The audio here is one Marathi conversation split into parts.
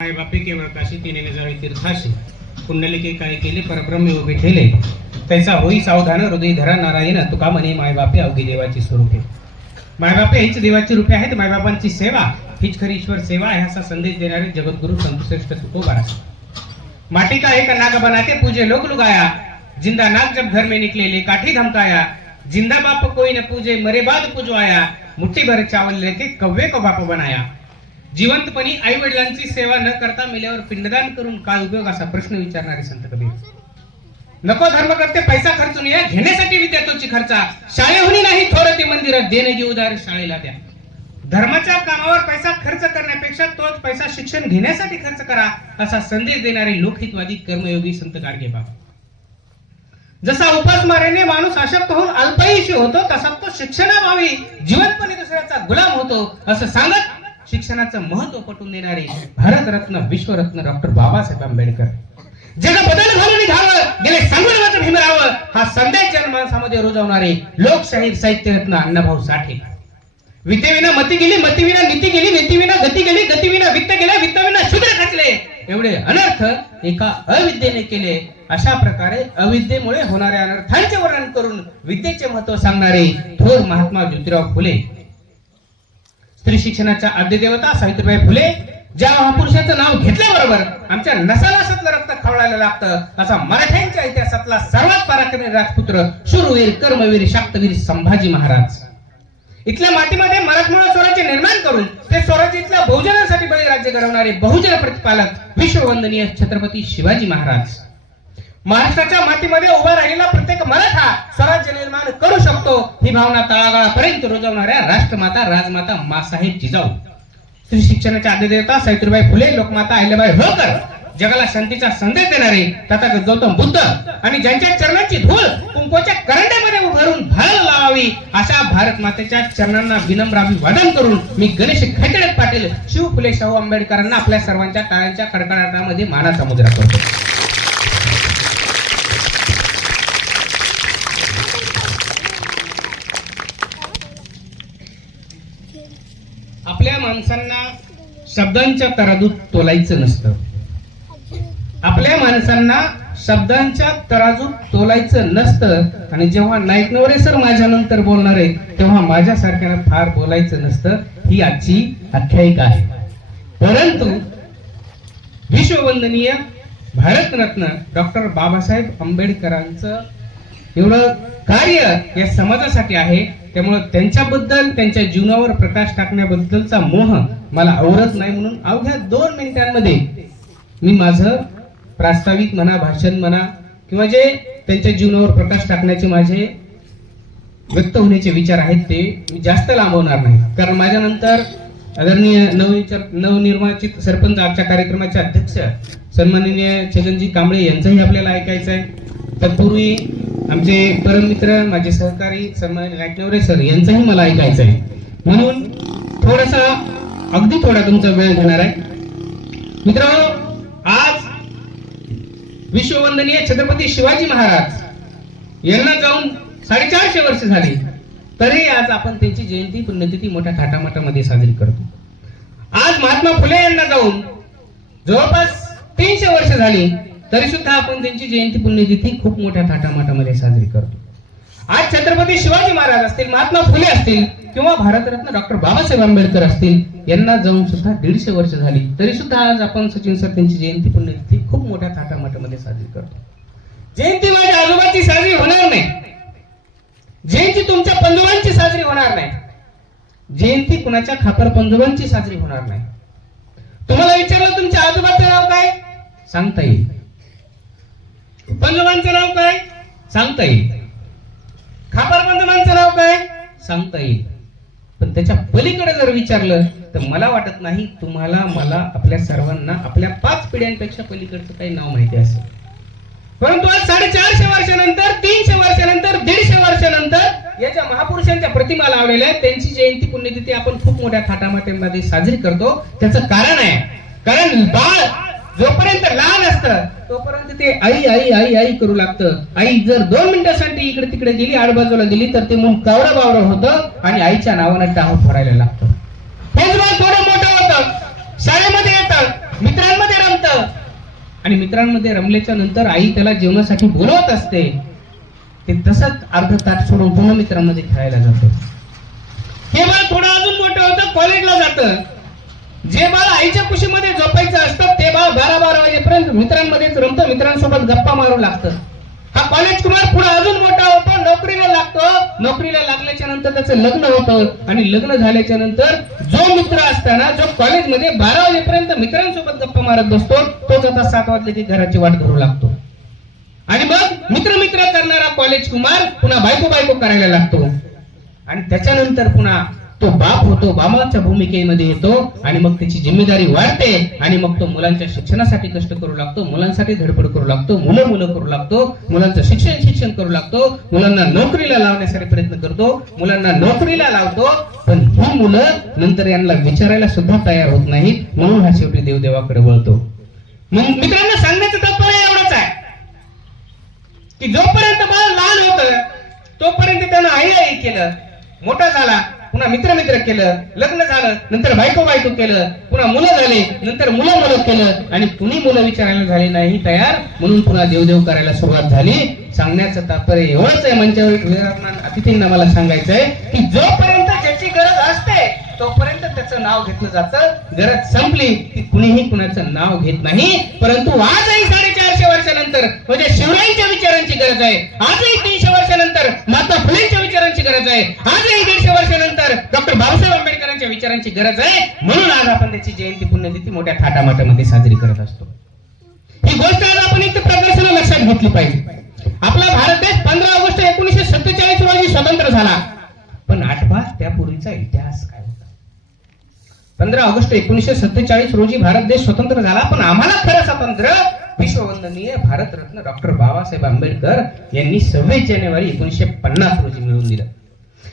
माय बापे केवळ काशी तिने जावे तीर्थाशी कुंडलिके काय केले परब्रह्म उभे ठेले त्याचा होई सावधान हृदय धरा नारायण तुका म्हणे माय बापे अवघी देवाची स्वरूपे. मायबापे हीच देवाची रूपे आहेत. मायबापांची सेवा हीच खरी ईश्वर सेवा आहे असा संदेश देणारे जगद्गुरु संतश्रेष्ठ तुकोबारा. माटी का एक नाग बना के पूजे लोग लुगाया जिंदा नाग जब घर में निकले काठी धमकाया जिंदा बाप कोई न पूजे मरे बाद पूजवाया मुट्ठी भर चावल लेके कव्वे को बाप बनाया. जिवंतपणी आई वडिलांची सेवा न करता मेल्यावर पिंडदान करून काय उपयोग असा प्रश्न विचारणारे संत कबीर. नको धर्म करते पैसा खर्चून या घेण्यासाठी विद्या तोची खर्चा शाळेहून नाही थोर ते मंदिरात देणे जी उदार शाळेला द्या. धर्माच्या कामावर पैसा खर्च करण्यापेक्षा तोच पैसा शिक्षण घेण्यासाठी खर्च करा असा संदेश देणारे लोकहितवादी कर्मयोगी संत गाडगे बाबा. जसा उपासमारीने माणूस अशक्त होऊन अल्पायुषी होतो तसा तो शिक्षणाभावी जीवनपणे दुसऱ्याचा गुलाम होतो असं सांगत शिक्षणाचं महत्व पटवून देणारे भारतरत्न विश्वरत्न डॉक्टर बाबासाहेब आंबेडकर. जग बदल घालून घावं गेले सांगून भीमराव हा संदेश जनमानसामध्ये रुजवणारे लोकशाहीर साहित्यरत्न अण्णाभाऊ साठे. विद्येविना मती गेली मतीविना नीती गेली नीतीविना गती गेली गतीविना वित्त गेले वित्ताविना शूद्र खचले एवढे अनर्थ एका अविद्येने केले. अशा प्रकारे अविद्येमुळे होणाऱ्या अनर्थांचे वर्णन करून विद्येचे महत्व सांगणारे थोर महात्मा ज्योतिराव फुले. स्त्री शिक्षणाच्या आद्यदेवता सावित्रीबाई फुले ज्या महापुरुषाचं नाव घेतल्याबरोबर आमच्या नसानसातलं रक्त खवळायला लागतं असा मराठ्यांच्या इतिहासातला सर्वात पराक्रमी राजपुत्र शूरवीर कर्मवीर शाक्तवीर संभाजी महाराज. इथल्या मातीमध्ये मराठमोळा स्वराज्य निर्माण करून ते स्वराज्य इथल्या बहुजनांसाठी बळीराज्य घडवणारे बहुजन प्रतिपालक विश्ववंदनीय छत्रपती शिवाजी महाराज. महाराष्ट्राच्या मातीमध्ये उभा राहिलेला प्रत्येक मराठा स्वराज्य निर्माण करू शकतो ही भावना तळागाळापर्यंत रुजवणाऱ्या राष्ट्रमाता राजमाता मासाहेब जिजाऊ. स्त्री शिक्षणाच्या आद्यदेवता सावित्रीबाई फुले लोकमाता अहिल्याबाई होळकर जगाला शांतीचा संदेश देणारे तथागत गौतम बुद्ध आणि ज्यांच्या चरणांची धूळ कुंकवाच्या करंड्यामध्ये उभारून भाल लावावी अशा भारत मातेच्या चरणांना विनम्र अभिवादन करून मी गणेश खैतडे पाटील शिव फुले शाहू आंबेडकरांना आपल्या सर्वांच्या टाळ्यांच्या कडकडाटामध्ये मानाचा मुजरा करतो. आपल्या माणसांना शब्दांच्या तराजूत तोलायचं नसतं. आपल्या माणसांना शब्दांच्या तराजूत तोलायचं नसतं आणि जेव्हा नाईक नवरे सर माझ्या नंतर बोलणार आहे तेव्हा माझ्यासारख्यानं फार बोलायचं नसतं. ही आजची आख्यायिका आहे. परंतु विश्ववंदनीय भारतरत्न डॉक्टर बाबासाहेब आंबेडकरांचं एवढं कार्य या समाजासाठी आहे त्यामुळे त्यांच्याबद्दल त्यांच्या जीवनावर प्रकाश टाकण्याबद्दलचा मोह मला आवरत नाही. म्हणून अवघ्या 2 मिनिटांमध्ये मी माझं प्रास्ताविक म्हणा भाषण म्हणा किंवा जे त्यांच्या जीवनावर प्रकाश टाकण्याचे माझे व्यक्त होण्याचे विचार आहेत ते मी जास्त लांबवणार नाही. कारण माझ्यानंतर आदरणीय नवनिर्वाचित सरपंच आजच्या कार्यक्रमाचे अध्यक्ष सन्माननीय छगनजी कांबळे यांचंही आपल्याला ऐकायचं आहे. तत्पूर्वी आमचे परममित्र माझे सहकारी सन्माननीय नाईक सर यांचंही मला ऐकायचं आहे. म्हणून थोडासा अगदी थोडा तुमचा वेळ घेणार आहे. मित्रांनो, आज विश्ववंदनीय छत्रपती शिवाजी महाराज यांना जाऊन 450 वर्ष झाली तरी आज आपण त्यांची जयंती पुण्यतिथी मोठ्या थाटामाटामध्ये साजरी करतो. आज महात्मा फुले यांना जाऊन जवळपास 300 वर्ष झाली तरी सुद्धा आपण त्यांची जयंती पुण्यतिथी खूप मोठ्या थाटामाटामध्ये साजरी करतो. आज छत्रपती शिवाजी महाराज असतील महात्मा फुले असतील किंवा भारतरत्न डॉक्टर बाबासाहेब आंबेडकर असतील यांना जाऊन सुद्धा 150 वर्ष झाली तरी सुद्धा आज आपण सचिन सर त्यांची जयंती पुण्यतिथी खूप मोठ्या थाटामाटामध्ये साजरी करतो. जयंती माझ्या आजोबाची साजरी होणार नाही. जयंती तुमच्या पंजोबांची साजरी होणार नाही. जयंती कुणाच्या खापर पंजोबांची साजरी होणार नाही. तुम्हाला विचारलं तुमच्या आजोबाचं नाव काय सांगता येईल. पंजोबांचं नाव काय सांगता येईल. खापर पंजोबांचं नाव काय सांगता येईल. पण त्याच्या पलीकडे जर विचारलं तर मला वाटत नाही तुम्हाला मला आपल्या सर्वांना आपल्या 5 पिढ्यांपेक्षा पलीकडचं काही नाव माहिती असेल. परंतु आज 450 वर्षानंतर 300 वर्षानंतर 150 वर्षानंतर याच्या महापुरुषांच्या प्रतिमा लावलेल्या आहेत. त्यांची जयंती पुण्यतिथी आपण खूप मोठ्या थाटामाटामध्ये साजरी करतो. त्याचं कारण आहे कारण बाळ जोपर्यंत लहान असतं तोपर्यंत ते आई आई आई आई करू लागतं. आई जर 2 मिनिटांसाठी इकडे तिकडे गेली आडबाजूला गेली तर ते मूल कावरं बावरं होतं आणि आईच्या नावानं टाहू फोडायला लागतं. हेच बाळ थोडं मोठं होतं शाळेमध्ये येतं मित्रांनो आणि मित्रांमध्ये रमल्याच्या नंतर आई त्याला जेवणासाठी बोलवत असते. ते तसंच अर्ध ताट सोडून पुन्हा मित्रांमध्ये खेळायला जातो. हे बाळ थोडं अजून मोठं होतं, कॉलेजला जातं. जे बाळ आईच्या कुशीमध्ये झोपायचं असतं ते बाळ 12-12 वाजेपर्यंत मित्रांमध्येच रमतं, मित्रांसोबत गप्पा मारू लागतं. हा कॉलेज कुमार पुढे अजून मोठा होतो, नोकरीला लागतो. नोकरीला लागल्याच्या नंतर त्याचं लग्न होतं आणि लग्न झाल्याच्या नंतर जो मित्र असताना जो कॉलेजमध्ये 12 वाजेपर्यंत मित्रांसोबत गप्पा मारत बसतो तोच आता 7 वाजले की घराची वाट धरू लागतो. आणि मग मित्र करणारा कॉलेज कुमार पुन्हा बायको करायला लागतो. आणि त्याच्यानंतर पुन्हा तो बाप होतो, बाबाच्या भूमिकेमध्ये येतो आणि मग त्याची जिम्मेदारी वाढते आणि मग तो मुलांच्या शिक्षणासाठी कष्ट करू लागतो, मुलांसाठी धडपड करू लागतो, मुलं करू लागतो, मुलांचं शिक्षण करू लागतो, मुलांना नोकरीला लावण्यासाठी प्रयत्न करतो, मुलांना नोकरीला लावतो. पण ही मुलं नंतर यांना विचारायला सुद्धा तयार होत नाहीत, म्हणून हा शेवटी देवदेवाकडे वळतो. मग मित्रांना सांगण्याचं तात्पर्य एवढंच आहे की जोपर्यंत बाळ लहान होतं तोपर्यंत त्यानं आई केलं, मोठा झाला पुन्हा मित्र केलं, लग्न झालं नंतर बायको केलं, पुन्हा मुलं झाले नंतर मुलं केलं आणि कुणी मुलं विचारायला झाली नाही तयार, म्हणून पुन्हा देवदेव करायला सुरुवात झाली. सांगण्याचं तात्पर्य एवढंच आहे, मंचावर अतिथींना मला सांगायचं आहे की जोपर्यंत ज्याची गरज असते तोपर्यंत त्याचं नाव घेतलं जातं. गरज संपली की कुणीही कुणाचं नाव घेत नाही. परंतु आजही 450 वर्षानंतर म्हणजे शिवरायांच्या विचारांची गरज आहे, आजही 300 वर्षानंतर माता फुलेंच्या विचारांची गरज आहे, आजही 150 वर्षानंतर डॉक्टर बाबासाहेब आंबेडकरांच्या विचारांची गरज आहे. म्हणून आज आपण त्याची जयंती पुण्यतिथी मोठ्या थाटामाटामध्ये साजरी करत असतो. ही गोष्ट आज आपण इथे प्रदर्शन लक्षात घेतली पाहिजे. आपला भारत देश 15 ऑगस्ट 1947 रोजी स्वतंत्र झाला. पण आठवा त्यापूर्वीचा इतिहास काय होता? 15 ऑगस्ट 1947 रोजी भारत देश स्वतंत्र झाला, पण आम्हाला खरं स्वातंत्र्य विश्ववंदनीय भारतरत्न डॉक्टर बाबासाहेब आंबेडकर यांनी 26 जानेवारी 1950 रोजी मिळवून दिलं.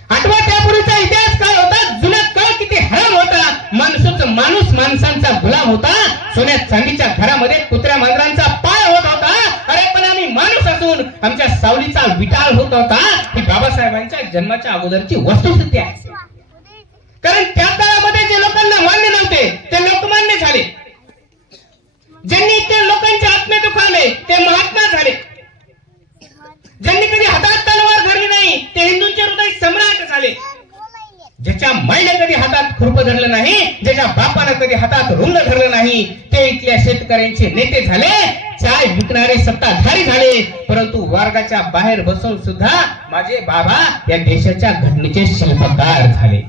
आठवा त्यापूर्वीचा इतिहास काय होता? जुना काळ किती हराम होता. माणूस माणसांचा गुलाम होता. सोन्या चांदीच्या घरामध्ये कुत्र्या मांजरांचा पाय होत होता. अरे पण आम्ही माणूस असून आमच्या सावलीचा विटाळ होत होता. ही बाबासाहेबांच्या जन्माच्या अगोदरची वस्तुस्थिती आहे. कारण त्या काळामध्ये जे लोकांना मान्य नव्हते ते लोकमान्य झाले, ज्यांनी ते लोकांच्या आत्मे दुखावले ते महात्मा झाले, ज्यांनी कधी हातात तलवार धरली नाही ते हिंदूंचे हृदय सम्राट झाले, ज्याच्या माईने कधी हातात खुरप धरलं नाही, ज्याच्या बापाने कधी हातात रुंग धरलं नाही ते इथल्या शेतकऱ्यांचे नेते झाले, चाय विकणारे सत्ताधारी झाले. परंतु वर्गाच्या बाहेर बसून सुद्धा माझे बाबा या देशाच्या घटनेचे शिल्पकार झाले.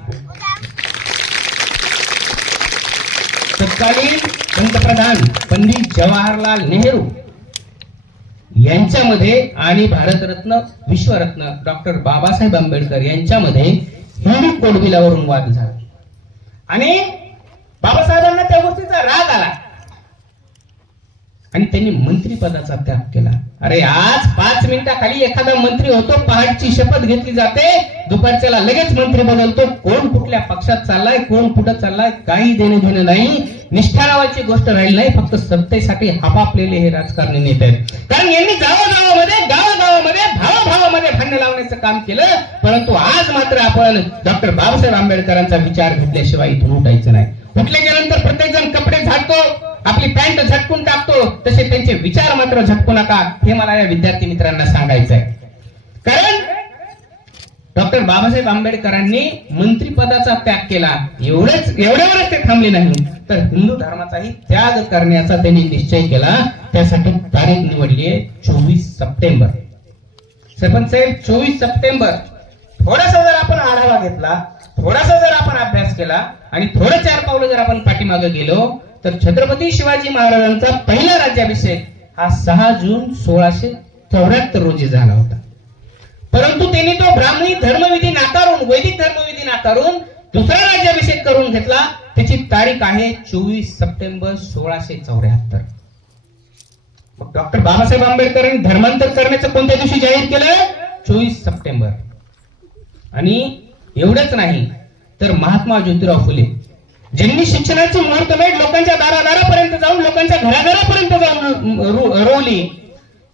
तत्कालीन पंतप्रधान पंडित जवाहरलाल नेहरू यांच्यामध्ये आणि भारतरत्न विश्वरत्न डॉक्टर बाबासाहेब आंबेडकर यांच्यामध्ये हिंदू कोडबिलावरून वाद झाला आणि बाबासाहेबांना त्या गोष्टीचा राग आला आणि त्यांनी मंत्रिपदाचा त्याग केला. अरे आज 5 मिनिटाखाली एखादा मंत्री होतो, पहाटची शपथ घेतली जाते, दुपारच्याला लगेच मंत्री बदलतो. कोण कुठल्या पक्षात चाललाय, कोण कुठं चाललाय काही देणं घेणं नाही. निष्ठा नावाची गोष्ट राहिली नाही. फक्त सत्तेसाठी हापापलेले हे राजकारणी नेते आहेत. कारण यांनी गावागावामध्ये भावाभावामध्ये भांडण लावण्याचं काम केलं. परंतु आज मात्र आपण डॉक्टर बाबासाहेब आंबेडकरांचा विचार घेतल्याशिवाय इथून उठायचं नाही. उठल्याच्या नंतर प्रत्येक जण कपडे झाडतो, आपली पॅन्ट झटकून टाकतो, तसे त्यांचे विचार मात्र झटकू नका, हे मला या विद्यार्थी मित्रांना सांगायचं आहे. कारण डॉक्टर बाबासाहेब आंबेडकरांनी मंत्रिपदाचा त्याग केला. एवढ्यावरच ते थांबले नाही, तर हिंदू धर्माचाही त्याग करण्याचा त्यांनी निश्चय केला. त्यासाठी तारीख निवडली आहे 24 सप्टेंबर. सरपंच साहेब, 24 सप्टेंबर थोडासा जर आपण आढावा घेतला, थोडासा जर आपण अभ्यास केला आणि थोडं 4 पावलं जर आपण पाठीमागे गेलो तर छत्रपती शिवाजी महाराजांचा पहिला राज्याभिषेक हा 6 जून 1674 रोजी झाला होता. परंतु त्यांनी तो ब्राह्मणी धर्मविधी नाकारून, वैदिक धर्मविधी नाकारून दुसरा राज्याभिषेक करून घेतला. त्याची तारीख आहे 24 सप्टेंबर 1674. मग डॉक्टर बाबासाहेब आंबेडकरांनी धर्मांतर करण्याचं कोणत्या दिवशी जाहीर केलं? 24 सप्टेंबर. आणि एवढंच नाही तर महात्मा ज्योतिराव फुले ज्यांनी शिक्षणाची मुहूर्तमेढ लोकांच्या दारादारापर्यंत जाऊन, लोकांच्या घराघरापर्यंत जाऊन रोवली,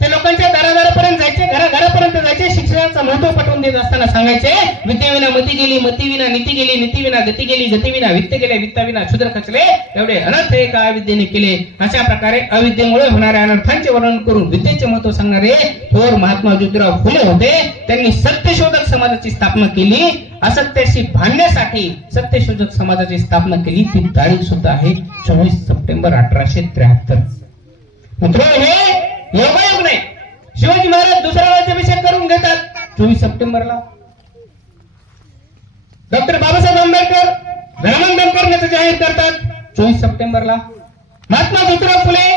ते लोकांच्या दारादारापर्यंत जायचे, घराघरापर्यंत जायचे, शिक्षणाचं महत्व पटवून देत असताना सांगायचे, विद्येविना मती गेली, मतीविना नीती गेली, नीतीविना गती गेली, गतीविना वित्त गेले, वित्ताविना क्षुद्र खचले, एवढे अनर्थ एका अविद्येने केले. अशा प्रकारे अविद्येमुळे होणाऱ्या अनर्थांचे वर्णन करून विद्येचे महत्व सांगणारे थोर महात्मा ज्योतिराव फुले होते. त्यांनी सत्यशोधक समाजाची स्थापना केली. असत्याशी भांडण्यासाठी सत्यशोधक समाजाची स्थापना केली. ती तारीख सुद्धा आहे 24 सप्टेंबर 1873. मित्रांनो, हे योगायोग नाही. शिवाजी महाराज दुसरा राज्याभिषेक करून घेतात 24 सप्टेंबरला. डॉक्टर बाबासाहेब आंबेडकर धर्मांतरण करण्याचं जाहीर करतात 24 सप्टेंबरला. महात्मा ज्योतिराव फुले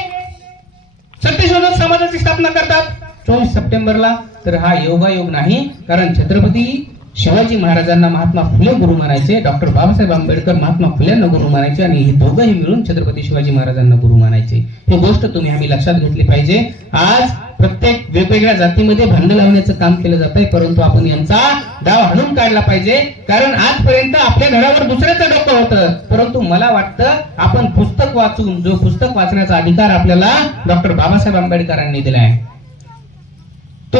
सत्यशोधक समाजाची स्थापना करतात 24 सप्टेंबरला. तर हा योगायोग नाही, कारण छत्रपती शिवाजी महाराजांना महात्मा फुले गुरु मानायचे, डॉक्टर बाबासाहेब आंबेडकर महात्मा फुल्यांना गुरु मानायचे, आणि हे दोघंही मिळून छत्रपती शिवाजी महाराजांना गुरु मानायचे. ही गोष्ट तुम्ही आम्ही लक्षात घेतली पाहिजे. आज प्रत्येक वेगवेगळ्या जातीमध्ये भांडण लावण्याचं काम केलं जात आहे, परंतु आपण यांचा डाव हाणून काढला पाहिजे. कारण आजपर्यंत आपल्या घरावर दुसऱ्याचं डोकं होतं, परंतु मला वाटतं आपण पुस्तक वाचून, जो पुस्तक वाचण्याचा अधिकार आपल्याला डॉक्टर बाबासाहेब आंबेडकरांनी दिला आहे, तो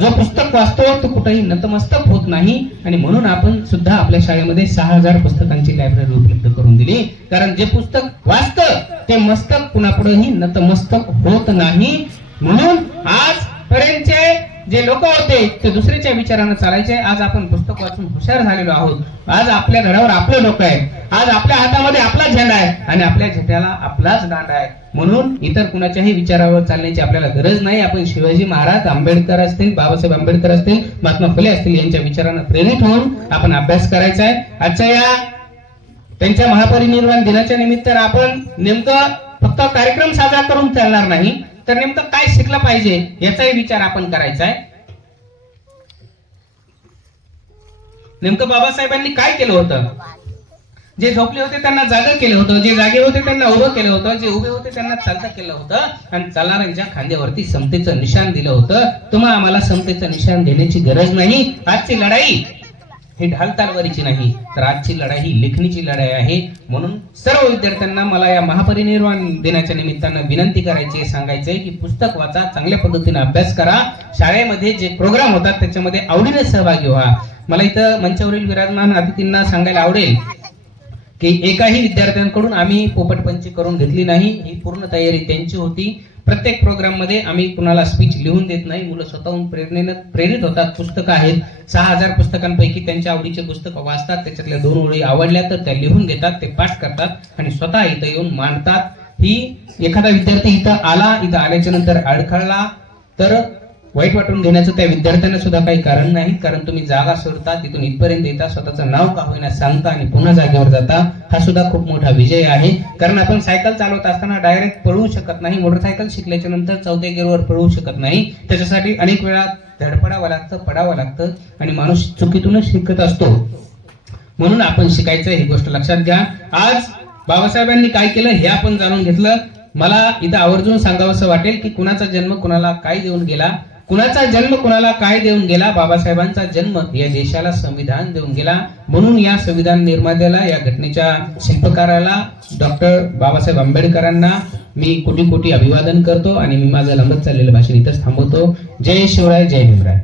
जो पुस्तक वाचतो तो कुठेही नतमस्तक होत नाही. आणि म्हणून आपण सुद्धा आपल्या शाळेमध्ये 6000 पुस्तकांची लायब्ररी उपलब्ध करून दिली. कारण जे पुस्तक वाचतं ते मस्तक पुन्हा नतमस्तक होत नाही. म्हणून आजपर्यंतचे जे लोक होते ते दुसऱ्याच्या विचारानं चालायचे. आज आपण पुस्तक वाचून हुशार झालेलो आहोत. आज आपल्या घरावर आपलं डोकं आहे, आज आपल्या हातामध्ये आपला झेंडा आहे, आणि आपल्या झेंड्याला आपलाच दांडा आहे. म्हणून इतर कुणाच्याही विचारावर चालण्याची आपल्याला गरज नाही. आपण शिवाजी महाराज, आंबेडकर असतील, बाबासाहेब आंबेडकर असतील, महात्मा फुले असतील, यांच्या विचारानं प्रेरित होऊन आपण अभ्यास करायचा आहे. आजच्या या त्यांच्या महापरिनिर्वाण दिनाच्या निमित्तानं आपण नेमकं फक्त कार्यक्रम साजरा करून चालणार नाही, तर नेमकं काय शिकलं पाहिजे याचाही विचार आपण करायचा आहे. नेमकं बाबासाहेबांनी काय केलं होतं? जे झोपले होते त्यांना जागा केलं होतं, जे जागे होते त्यांना उभं केलं होतं, जे उभे होते त्यांना चालता केलं होतं, आणि चालणाऱ्यांच्या खांद्यावरती समतेचं निशाण दिलं होतं. तुम्हाला आम्हाला समतेचं निशाण देण्याची गरज नाही. आजची लढाई ही ढाल तलवारीची नाही, तर आजची लढाई ही लेखणीची लढाई आहे. म्हणून सर्व विद्यार्थ्यांना मला या महापरिनिर्वाण दिनाच्या निमित्तानं विनंती करायची, सांगायचंय की पुस्तक वाचा, चांगल्या पद्धतीने अभ्यास करा. शाळेमध्ये जे प्रोग्राम होतात त्याच्यामध्ये आवडीने सहभागी व्हा. मला इथं मंचावरील विराजमान अतिथींना सांगायला आवडेल की एकाही विद्यार्थ्यांकडून आम्ही पोपटपंची करून घेतली नाही. ही पूर्ण तयारी त्यांची होती. प्रत्येक प्रोग्राम मध्ये आम्ही कुणाला स्पीच लिहून देत नाही. मुलं स्वतःहून प्रेरणेने प्रेरित होतात. पुस्तकं आहेत 6000 पुस्तकांपैकी त्यांच्या आवडीचे पुस्तक वाचतात, त्याच्यातल्या 2 ओळी आवडल्या तर त्या लिहून घेतात, ते पाठ करतात आणि स्वतः इथं येऊन मांडतात. ही एखादा विद्यार्थी इथं आल्याच्या नंतर अडखळला तर वाईट वाटून घेण्याचं त्या विद्यार्थ्यांना सुद्धा काही कारण नाही. कारण तुम्ही जागा सोडता, तिथून इथपर्यंत येता, स्वतःचं नाव का होईना सांगता आणि पुन्हा जागेवर जाता. हा सुद्धा खूप मोठा विजय आहे. कारण आपण सायकल चालवत असताना डायरेक्ट पळवू शकत नाही. मोटरसायकल शिकल्याच्या नंतर 4थ्या गिअरवर पळवू शकत नाही. त्याच्यासाठी अनेक वेळा धडपडावं लागतं, पडावं लागतं, आणि माणूस चुकीतूनच शिकत असतो. म्हणून आपण शिकायचं, ही गोष्ट लक्षात घ्या. आज बाबासाहेबांनी काय केलं हे आपण जाणून घेतलं. मला इथं आवर्जून सांगावंसं वाटेल की कुणाचा जन्म कुणाला काय देऊन गेला, कुणाचा जन्म कुणाला काय देऊन गेला. बाबासाहेबांचा जन्म या देशाला संविधान देऊन गेला. म्हणून या संविधान निर्मात्याला, या घटनेच्या शिल्पकाराला, डॉक्टर बाबासाहेब आंबेडकरांना मी कोटी कोटी अभिवादन करतो आणि मी माझं लंबत चाललेलं भाषण इथंच थांबवतो. जय शिवराय, जय भीमराय.